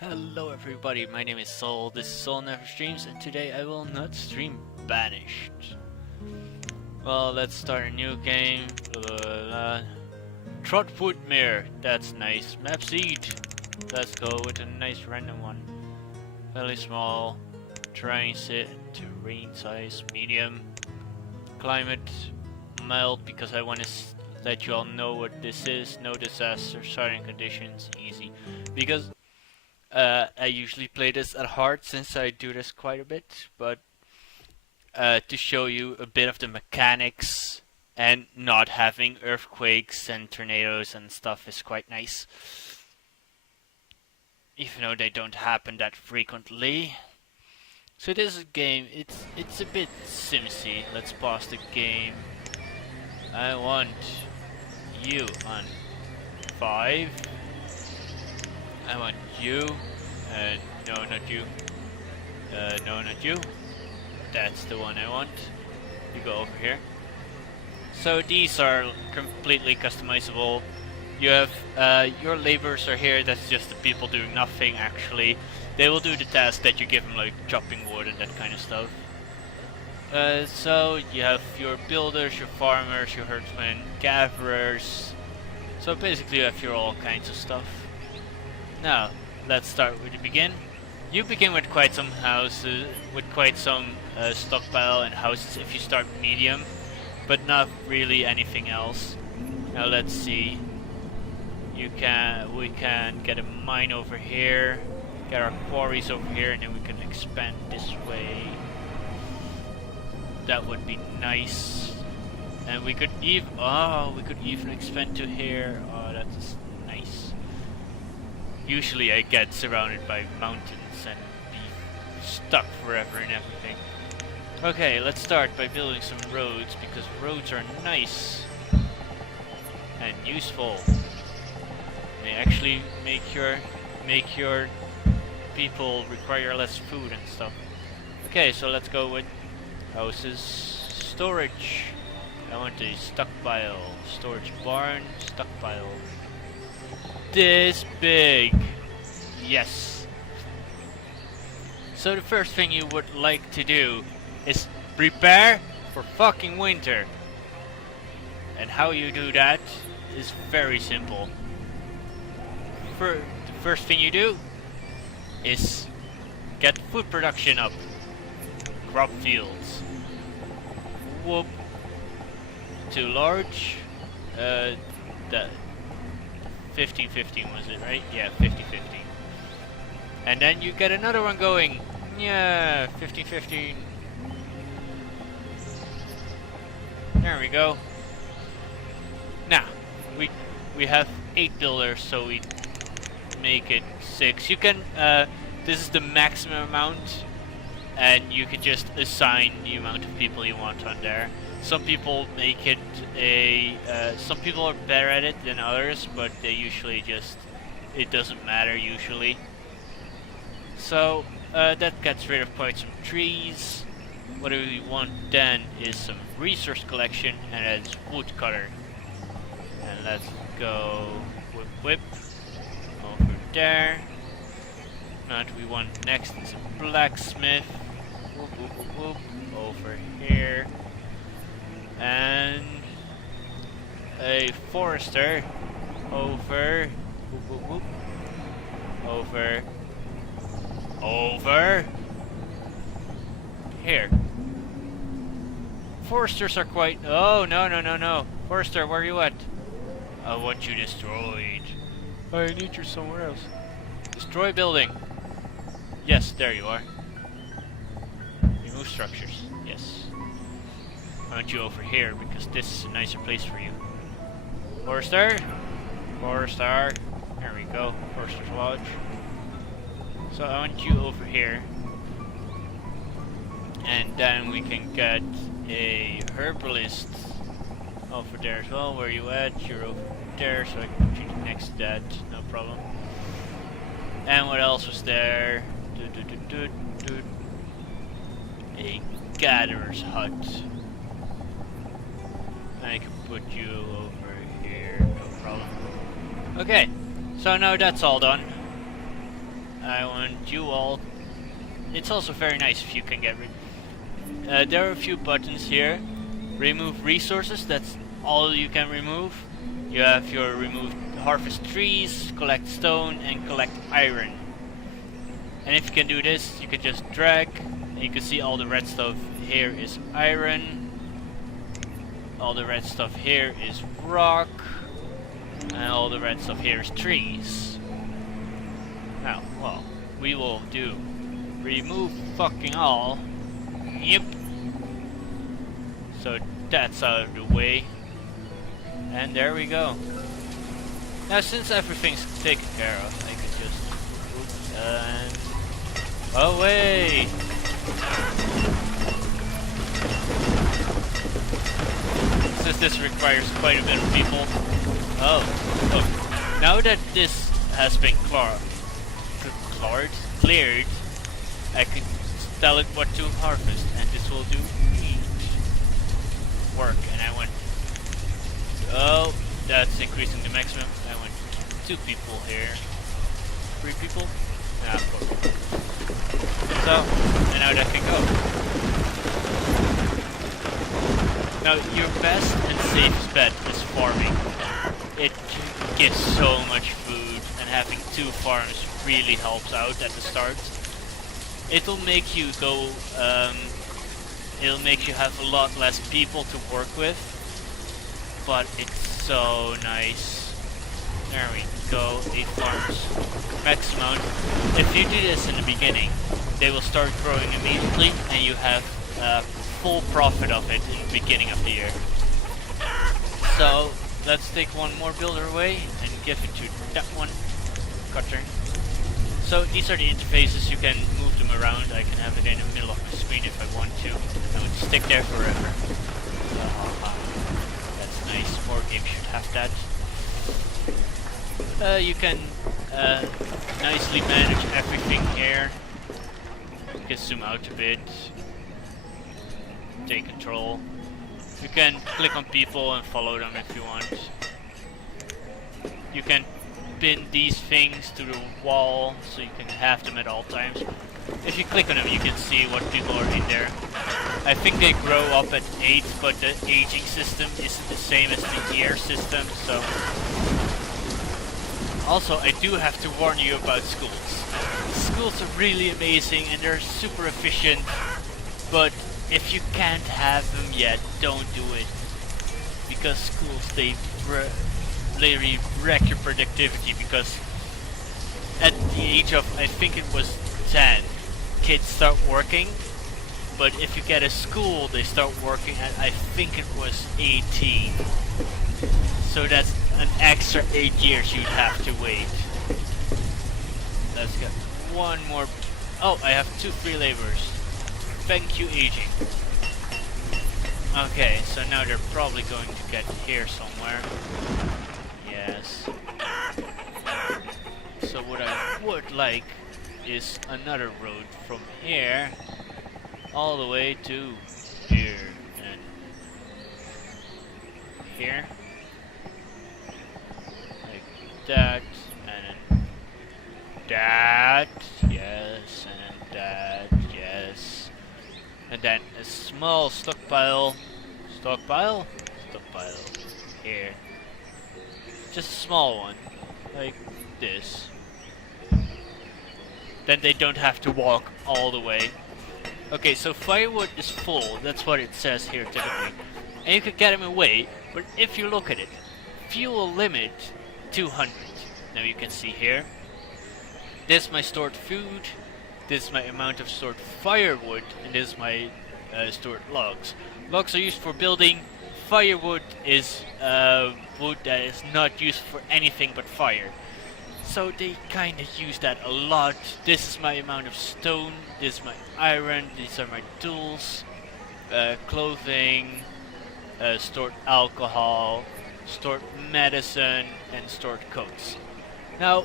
Hello everybody, my name is Soul, this is SoulNeverStreams, and today I will not stream Banished. Well, let's start a new game. Trotwoodmere, that's nice. Map seed, let's go with a nice random one. Fairly small, terrain size, medium. Climate, mild, because I want to let you all know what this is. No disaster, starting conditions, easy. Because I usually play this at hard since I do this quite a bit, but to show you a bit of the mechanics and not having earthquakes and tornadoes and stuff is quite nice. Even though they don't happen that frequently. So this is a game, it's a bit simsy. Let's pause the game. I want you on 5. I want you. No, not you. No, not you. That's the one I want. You go over here. So these are completely customizable. You have your laborers are here. That's just the people doing nothing. Actually, they will do the task that you give them, like chopping wood and that kind of stuff. So you have your builders, your farmers, your herdsmen, gatherers. So basically, you have your all kinds of stuff. Now, let's start with the begin. You begin with quite some houses, with quite some stockpile and houses if you start medium, but not really anything else. Now let's see. We can get a mine over here, get our quarries over here, and then we can expand this way. That would be nice. And we could even expand to here. Oh, that's nice. Usually I get surrounded by mountains and be stuck forever and everything. Okay, let's start by building some roads, because roads are nice and useful. They actually make your people require less food and stuff. Okay, so let's go with houses. Storage. I want a stockpile. Storage barn, stockpile. This big. Yes. So the first thing you would like to do is prepare for fucking winter. And how you do that is very simple. The first thing you do is get food production up. Crop fields. Whoop. Too large. That 50-15 was it, right? Yeah, 50-15. And then you get another one going. Yeah, 50-15. There we go. Now, we have 8 builders, so we make it 6. You can, this is the maximum amount, and you can just assign the amount of people you want on there. Some people make it some people are better at it than others, but they usually just, it doesn't matter usually. So, that gets rid of quite some trees. What we want then is some resource collection, and that's wood cutter. And let's go whip over there. What we want next is a blacksmith. Whoop, whoop, whoop, whoop, over here. And a forester over, whoop, whoop, whoop, over here. Foresters are quite, oh no, Forester, where are you at? I want you destroyed. I need you somewhere else. Destroy building. Yes, there you are. Remove structures. Yes. I want you over here because this is a nicer place for you. Forester. There we go. Forester's Lodge. So I want you over here. And then we can get a herbalist over there as well. Where are you at? You're over there, so I can put you next to that. No problem. And what else was there? A gatherer's hut. I can put you over here, no problem. Okay, so now that's all done. I want you all. It's also very nice if you can get rid. There are a few buttons here. Remove resources, that's all you can remove. You have your harvest trees, collect stone, and collect iron. And if you can do this, you can just drag, and you can see all the red stuff here is iron. All the red stuff here is rock. And all the red stuff here is trees. Now, well, we will do remove fucking all. Yep. So that's out of the way. And there we go. Now since everything's taken care of, I could just oops, and away. Since this requires quite a bit of people. Oh, look. Now that this has been cleared, I can tell it what to harvest, and this will do work. And I went, oh, that's increasing the maximum. I went 2 people here, 3 people, 4 people. So, and now that can go. Now, your best and safest bet is farming. It gives so much food, and having 2 farms really helps out at the start. It'll make you go, it'll make you have a lot less people to work with, but it's so nice. There we go, 8 farms, max amount. If you do this in the beginning, they will start growing immediately, and you have full profit of it in the beginning of the year. So, let's take one more builder away, and give it to that one, cutter. So these are the interfaces, you can move them around. I can have it in the middle of my screen if I want to. I would stick there forever. That's nice, more games should have that. You can nicely manage everything here. You can zoom out a bit. Take control. You can click on people and follow them if you want. You can pin these things to the wall so you can have them at all times. If you click on them, you can see what people are in there. I think they grow up at 8, but the aging system isn't the same as the year system, so... Also, I do have to warn you about schools. Schools are really amazing and they're super efficient, but if you can't have them yet, don't do it. Because schools, they literally wreck your productivity, because at the age of, I think it was 10, kids start working, but if you get a school, they start working at, I think it was 18. So that's an extra 8 years you'd have to wait. Let's get one more. Oh, I have 2 free laborers. Thank you, aging. Okay, so now they're probably going to get here somewhere. Yes. So what I would like is another road from here all the way to here and here. Like that, and then that, yes, and then that, yes. And then a small stockpile here. Just a small one, like this. Then they don't have to walk all the way. Okay, so firewood is full, that's what it says here typically. And you could get them away, but if you look at it, fuel limit 200. Now you can see here. This is my stored food, this is my amount of stored firewood, and this is my stored logs. Logs are used for building. Firewood is wood that is not used for anything but fire. So they kind of use that a lot. This is my amount of stone, this is my iron, these are my tools, clothing, stored alcohol, stored medicine, and stored coats. Now,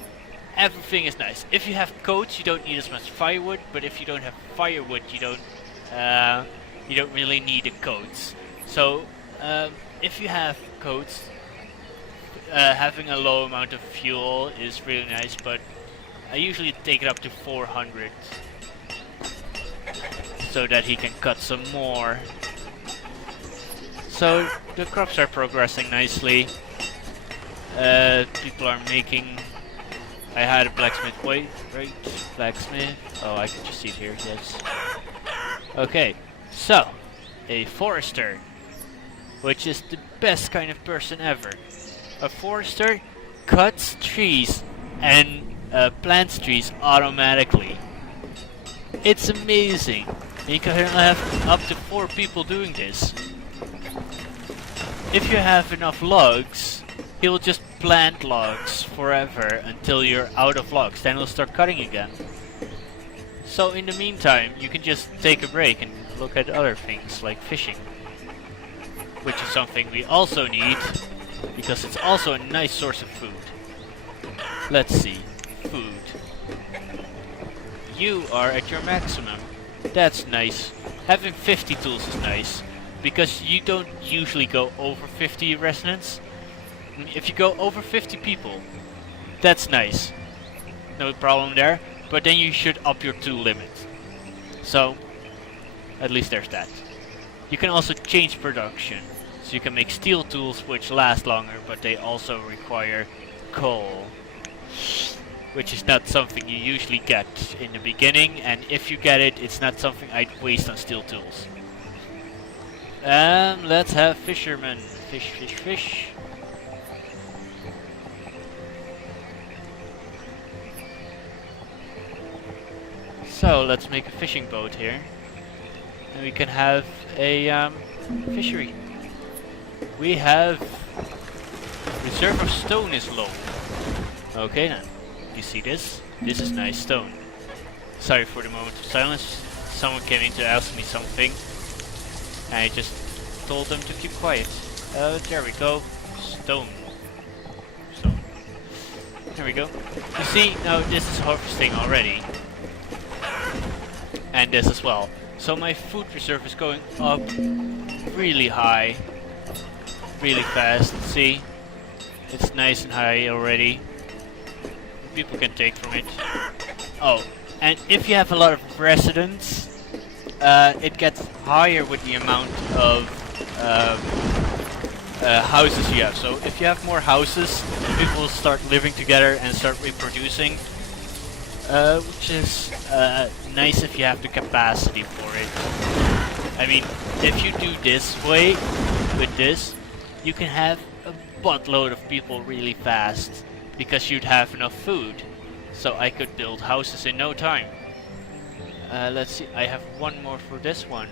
everything is nice. If you have coats, you don't need as much firewood, but if you don't have firewood, you don't really need the coats. So, if you have coats, having a low amount of fuel is really nice, but I usually take it up to 400 so that he can cut some more. So the crops are progressing nicely. People are making... I had a blacksmith, wait, right? Blacksmith. Oh, I can just see it here, yes. Okay, so, a forester, which is the best kind of person ever. A forester cuts trees and plants trees automatically. It's amazing. You can have up to 4 people doing this. If you have enough logs, he will just plant logs forever until you're out of logs. Then he'll start cutting again. So in the meantime, you can just take a break and look at other things like fishing, which is something we also need because it's also a nice source of food. Let's see, food. You are at your maximum. That's nice. Having 50 tools is nice because you don't usually go over 50 residents. If you go over 50 people, that's nice. No problem there. But then you should up your tool limit. So, at least there's that. You can also change production. So you can make steel tools which last longer, but they also require coal. Which is not something you usually get in the beginning, and if you get it, it's not something I'd waste on steel tools. Let's have fishermen. Fish, fish, fish. So let's make a fishing boat here, and we can have a fishery. We have reserve of stone is low. Okay then, you see this? This is nice stone. Sorry for the moment of silence. Someone came in to ask me something, and I just told them to keep quiet. There we go. Stone. Stone. There we go. You see, now this is harvesting already. And this as well. So my food reserve is going up really high. Really fast. See? It's nice and high already. People can take from it. Oh, and if you have a lot of residents, it gets higher with the amount of houses you have. So if you have more houses, people will start living together and start reproducing. Which is nice if you have the capacity for it. I mean, if you do this way, with this, you can have a buttload of people really fast, because you'd have enough food. So I could build houses in no time. Let's see, I have one more for this one,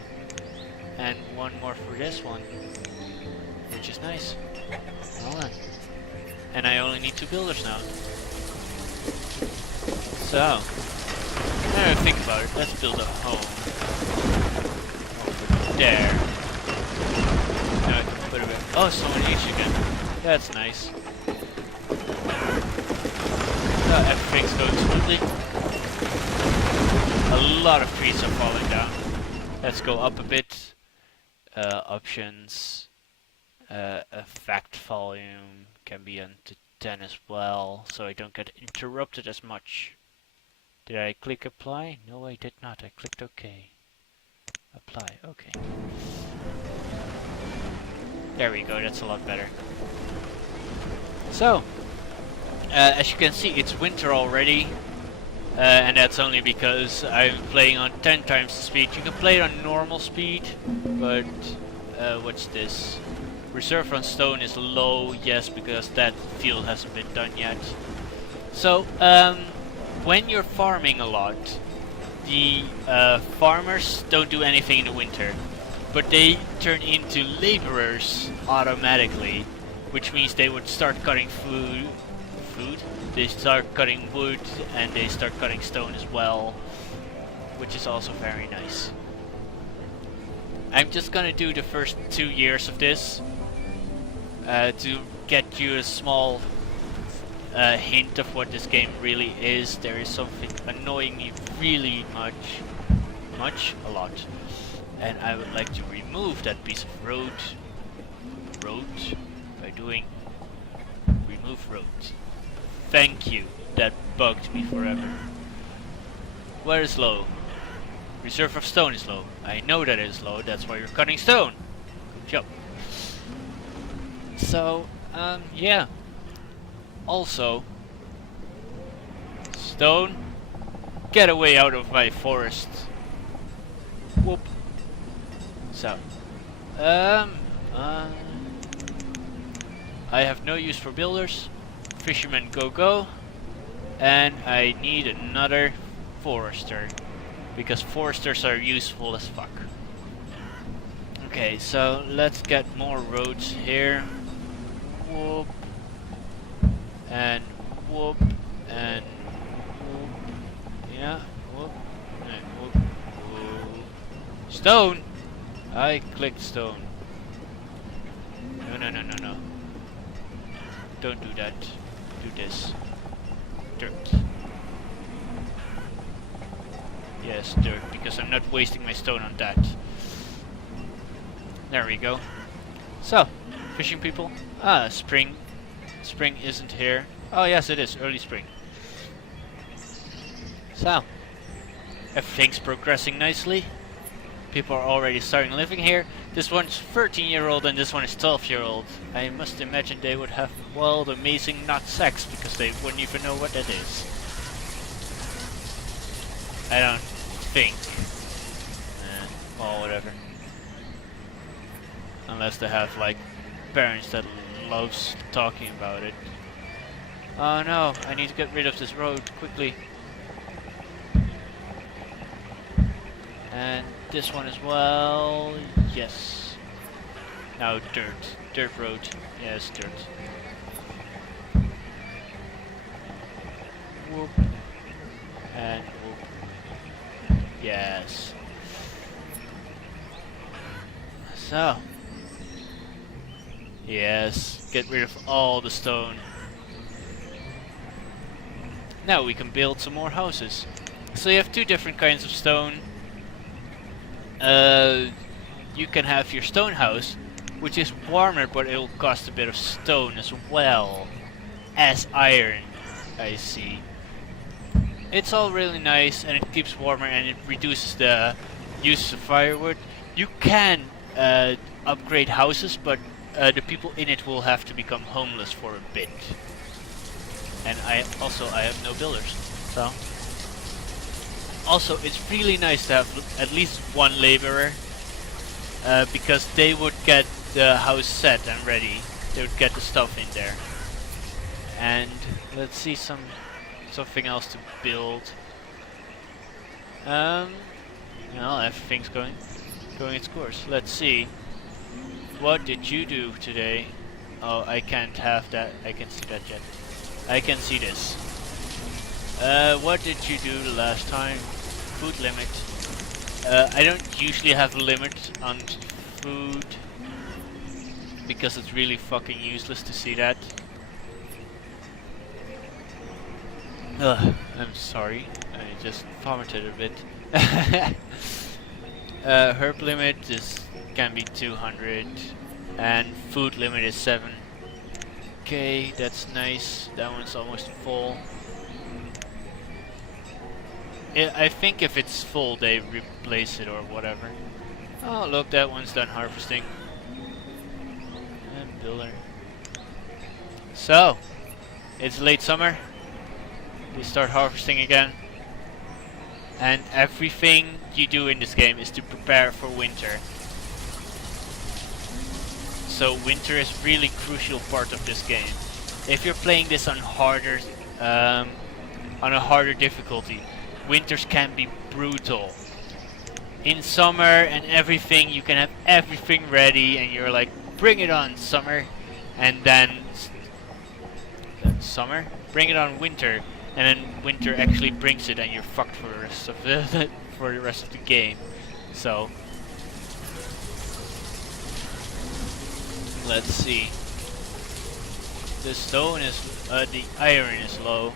and one more for this one, which is nice. Hold on. And I only need 2 builders now. So, now I think about it, let's build a home. There. Now I can put a bit. Oh, someone eats again. That's nice. So everything's going smoothly. A lot of trees are falling down. Let's go up a bit. Options. Effect volume can be on to 10 as well, so I don't get interrupted as much. Did I click apply? No, I did not. I clicked OK. Apply. Okay. There we go. That's a lot better. So, as you can see, it's winter already. And that's only because I'm playing on 10 times the speed. You can play it on normal speed, but what's this? Reserve on stone is low, yes, because that field hasn't been done yet. So, when you're farming a lot, the farmers don't do anything in the winter, but they turn into laborers automatically, which means they would start cutting food, they start cutting wood, and they start cutting stone as well, which is also very nice. I'm just gonna do the first 2 years of this to get you a small hint of what this game really is. There is something annoying me really a lot, and I would like to remove that piece of road by doing remove road. Thank you. That bugged me forever. Where is low? Reserve of stone is low. I know that is low, that's why you're cutting stone. Good job. So, yeah. Also, stone, get away out of my forest. Whoop. So, I have no use for builders. Fishermen go go. And I need another forester. Because foresters are useful as fuck. Okay, so let's get more roads here. Whoop. And whoop. And whoop. Yeah, whoop. And whoop. Whoop. Stone! I clicked stone. No, no, no, no, no. Don't do that. Do this. Dirt. Yes, dirt, because I'm not wasting my stone on that. There we go. So, fishing people. Ah, spring. Spring isn't here. Oh yes, it is. Early spring. So, everything's progressing nicely. People are already starting living here. This one's 13-year-old and this one is 12-year-old. I must imagine they would have wild, amazing not sex because they wouldn't even know what that is. I don't think. Well, whatever. Unless they have like parents that loves talking about it. Oh no, I need to get rid of this road quickly. And this one as well. Yes. Now dirt. Dirt road. Yes, dirt. Whoop. And whoop. Yes. So. Yes. Get rid of all the stone. Now we can build some more houses. So you have two different kinds of stone. You can have your stone house, which is warmer, but it will cost a bit of stone as well as iron. I see. It's all really nice, and it keeps warmer, and it reduces the use of firewood. You can upgrade houses, but the people in it will have to become homeless for a bit. And I have no builders, so. Also, it's really nice to have at least one laborer, because they would get the house set and ready. They would get the stuff in there. And let's see something else to build. Well, everything's going its course. Let's see. What did you do today? Oh, I can't have that. I can see that yet. I can see this. What did you do the last time? Food limit. I don't usually have a limit on food because it's really fucking useless to see that. Ugh, I'm sorry. I just vomited a bit. Herb limit can be 200 and food limit is 7. Okay, that's nice. That one's almost full. I think if it's full, they replace it or whatever. Oh, look, that one's done harvesting. And builder. So, it's late summer. They start harvesting again. And everything you do in this game is to prepare for winter. So winter is really crucial part of this game. If you're playing this on harder, on a harder difficulty, winters can be brutal. In summer and everything, you can have everything ready and you're like, bring it on summer. And then summer, bring it on winter. And then winter actually brings it and you're fucked for the rest of the game. So let's see. The stone is the iron is low.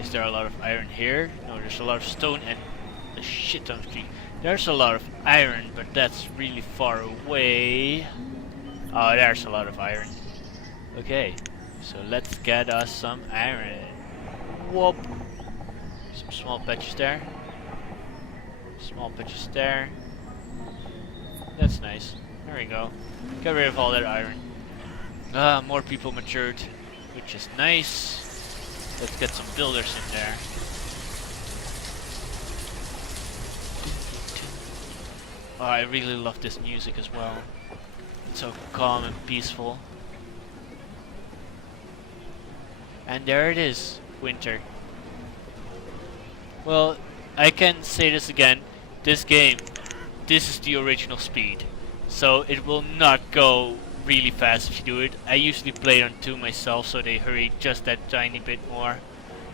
Is there a lot of iron here? No, there's a lot of stone and a shit ton of tree. There's a lot of iron, but that's really far away. Oh, there's a lot of iron. Okay, so let's get us some iron. whoop. Some small patches there. Small patches there. That's nice. There we go. Get rid of all that iron. More people matured, which is nice. Let's get some builders in there. Oh, I really love this music as well. It's so calm and peaceful. And there it is, winter. Well, I can say this again. This game, this is the original speed. So it will not go really fast if you do it. I usually play it on 2 myself, so they hurry just that tiny bit more.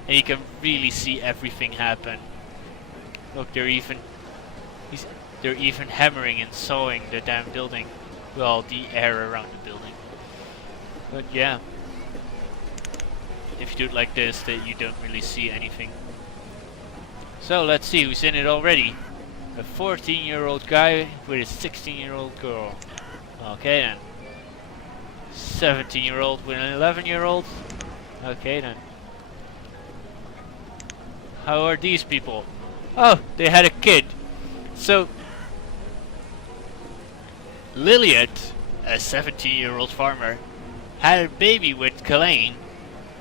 And you can really see everything happen. Look, they're even hammering and sawing the damn building. Well, the air around the building. But yeah. If you do it like this, that you don't really see anything. So let's see who's in it already. A 14-year-old guy with a 16-year-old girl. Okay then. 17-year-old with an 11-year-old. Okay then. How are these people? Oh, they had a kid. So Lilliot, a 17-year-old farmer, had a baby with Colleen,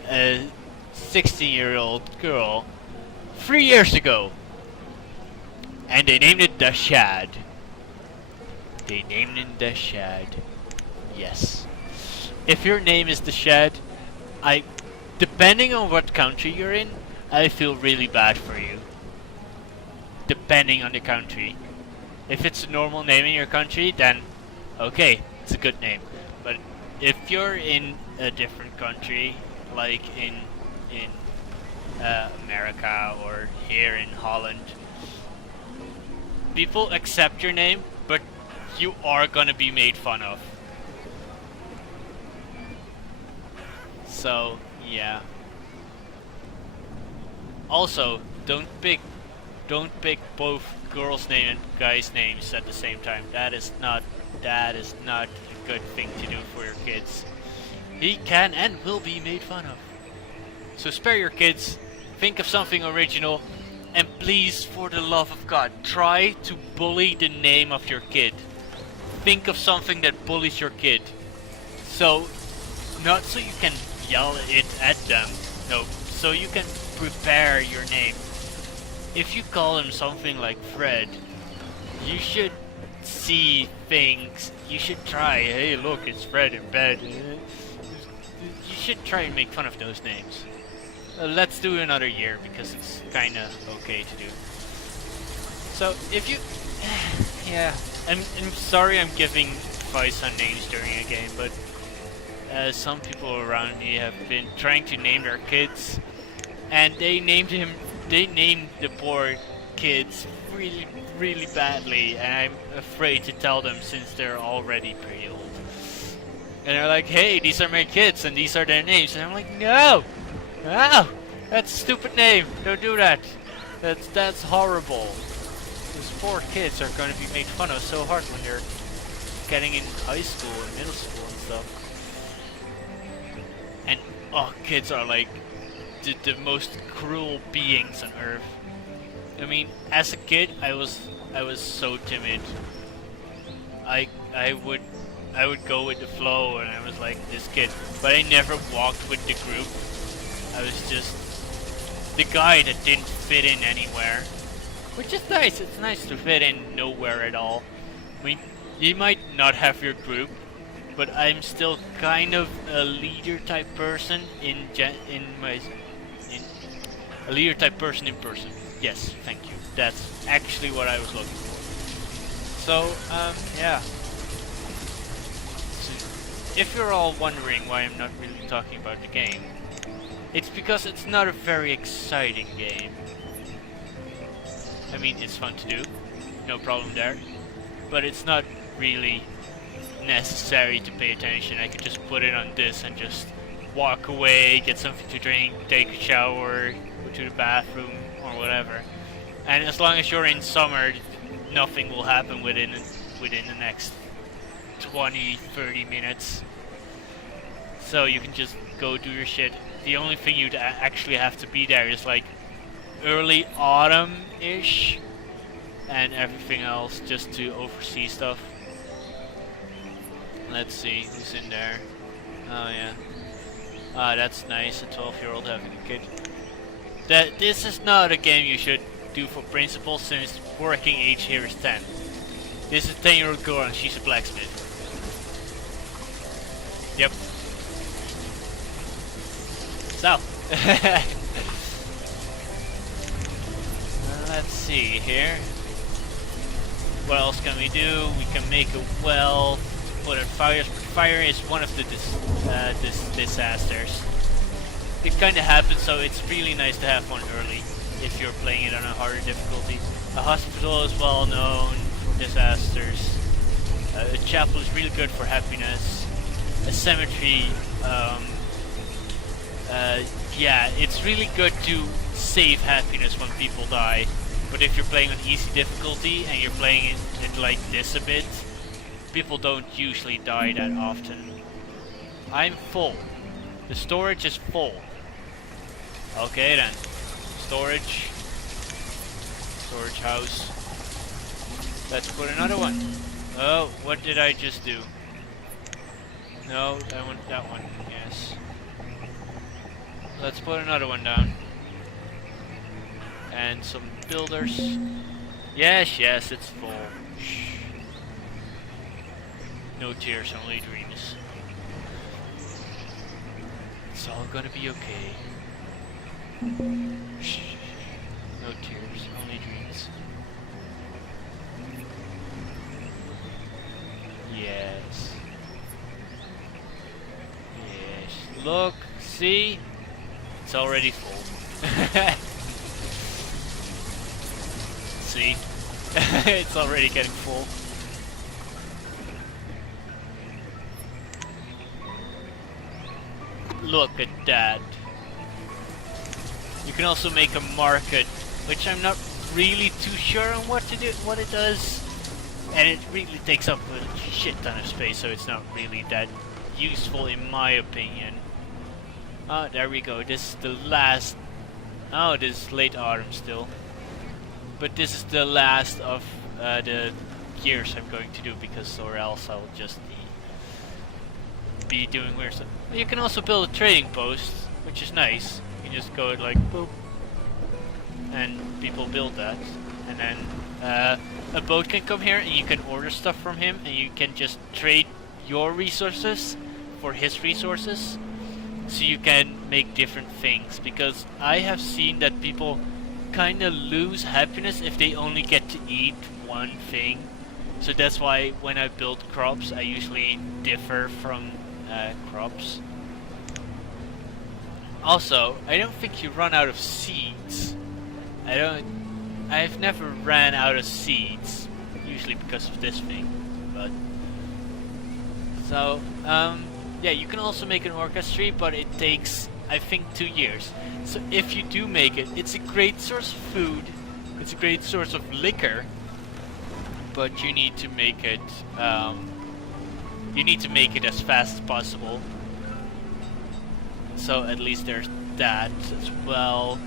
a 16-year-old girl, 3 years ago. And they named it the Shad. They named it the Shad. Yes. If your name is the Shad, depending on what country you're in, I feel really bad for you. Depending on the country. If it's a normal name in your country, then okay, it's a good name. But if you're in a different country, like in America or here in Holland, people accept your name, but you are gonna be made fun of. So yeah. Also, don't pick both girls' name and guys' names at the same time. That is not a good thing to do for your kids. He can and will be made fun of. So spare your kids, think of something original, and please, for the love of God, try to bully the name of your kid. Think of something that bullies your kid. So, not so you can yell it at them, no, so you can prepare your name. If you call him something like Fred, you should see things. You should try, hey look, it's Fred in bed. You should try and make fun of those names. Let's do another year, because it's kinda okay to do. So, if you... yeah, I'm sorry I'm giving advice on names during a game, but some people around me have been trying to name their kids, and they named the poor kids really, really badly, and I'm afraid to tell them since they're already pretty old. And they're like, hey, these are my kids, and these are their names, and I'm like, no! No! That's a stupid name! Don't do that! That's horrible. Those poor kids are going to be made fun of so hard when they're getting in high school and middle school and stuff. And, oh, kids are like the most cruel beings on earth. I mean, as a kid, I was so timid. I would go with the flow, and I was like this kid, but I never walked with the group. I was just the guy that didn't fit in anywhere, which is nice. It's nice to fit in nowhere at all. I mean, you might not have your group, but I'm still kind of a leader type person in person. Yes, thank you. That's actually what I was looking for. So, yeah. So, if you're all wondering why I'm not really talking about the game, it's because it's not a very exciting game. I mean, it's fun to do, no problem there, but it's not really necessary to pay attention. I could just put it on this and just walk away, get something to drink, take a shower, go to the bathroom, or whatever. And as long as you're in summer, nothing will happen within the next 20-30 minutes. So you can just go do your shit the only thing you'd actually have to be there is like early autumn-ish, and everything else just to oversee stuff. Let's see who's in there. Oh yeah. Ah, that's nice. A 12-year-old having a kid. This is not a game you should do for principal, since working age here is 10. This is a 10-year-old girl and she's a blacksmith. Yep. So. Let's see here. What else can we do? We can make a well to put out fires, but fire is one of the disasters. It kind of happens, so it's really nice to have one early if you're playing it on a harder difficulty. A hospital is well known for disasters. A chapel is really good for happiness. A cemetery, yeah, it's really good to save happiness when people die. But if you're playing on easy difficulty and you're playing it like this a bit, people don't usually die that often. I'm full. The storage is full. Okay then. Storage. Storage house. Let's put another one. Oh, what did I just do? No, I want that one. Yes. Let's put another one down. And some builders. Yes, yes, it's full. Shh. No tears, only dreams. It's all gonna be okay. Shh. No tears, only dreams. Yes. Yes. Look, see? It's already full. See? It's already getting full. Look at that. You can also make a market, which I'm not really too sure on what it does. And it really takes up a shit ton of space, so it's not really that useful in my opinion. Oh, there we go. This is the last... Oh, this is late autumn still. But this is the last of the gears I'm going to do, because or else I'll just be doing weird stuff. You can also build a trading post, which is nice. You can just go like boop, and people build that, and then a boat can come here and you can order stuff from him, and you can just trade your resources for his resources, so you can make different things. Because I have seen that people kind of lose happiness if they only get to eat one thing. So that's why when I build crops, I usually differ from crops. Also, I don't think you run out of seeds. I've never ran out of seeds, usually because of this thing. But so yeah, you can also make an orchestra, but it takes, I think, 2 years. So if you do make it, it's a great source of food, it's a great source of liquor, but you need to make it as fast as possible. So at least there's that as well.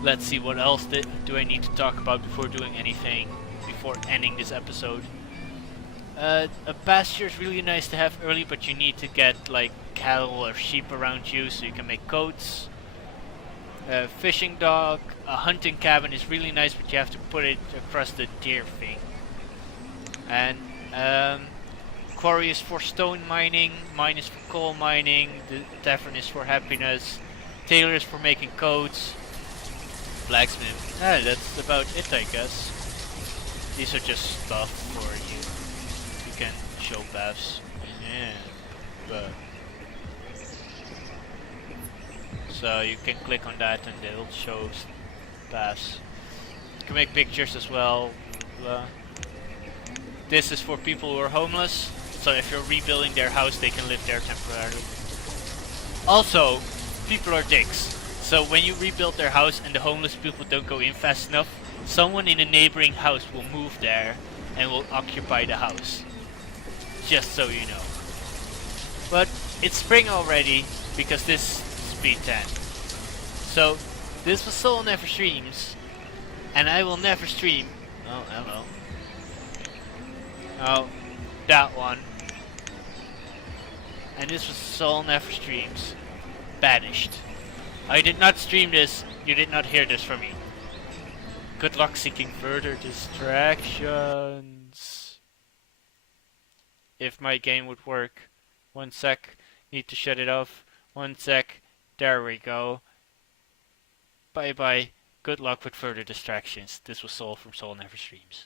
Let's see, what else do I need to talk about before doing anything, before ending this episode. A pasture is really nice to have early, but you need to get like cattle or sheep around you so you can make coats. A fishing dock, a hunting cabin is really nice, but you have to put it across the deer thing. And quarry is for stone mining, mine is for coal mining, the tavern is for happiness, tailor is for making coats, blacksmith. That's about it, I guess. These are just stuff for you. You can show paths. Yeah, but so you can click on that and it'll show paths. You can make pictures as well. This is for people who are homeless, so if you're rebuilding their house, they can live there temporarily. Also, people are dicks. So when you rebuild their house and the homeless people don't go in fast enough, someone in a neighboring house will move there and will occupy the house. Just so you know. But it's spring already, because this speed 10. So, this was SoulNeverStreams, and I will never stream. Oh, hello. Oh, that one. And this was SoulNeverStreams, Banished. I did not stream this, you did not hear this from me. Good luck seeking further distractions. If my game would work. 1 sec, need to shut it off. 1 sec, there we go. Bye bye, good luck with further distractions. This was Soul from SoulNeverStreams.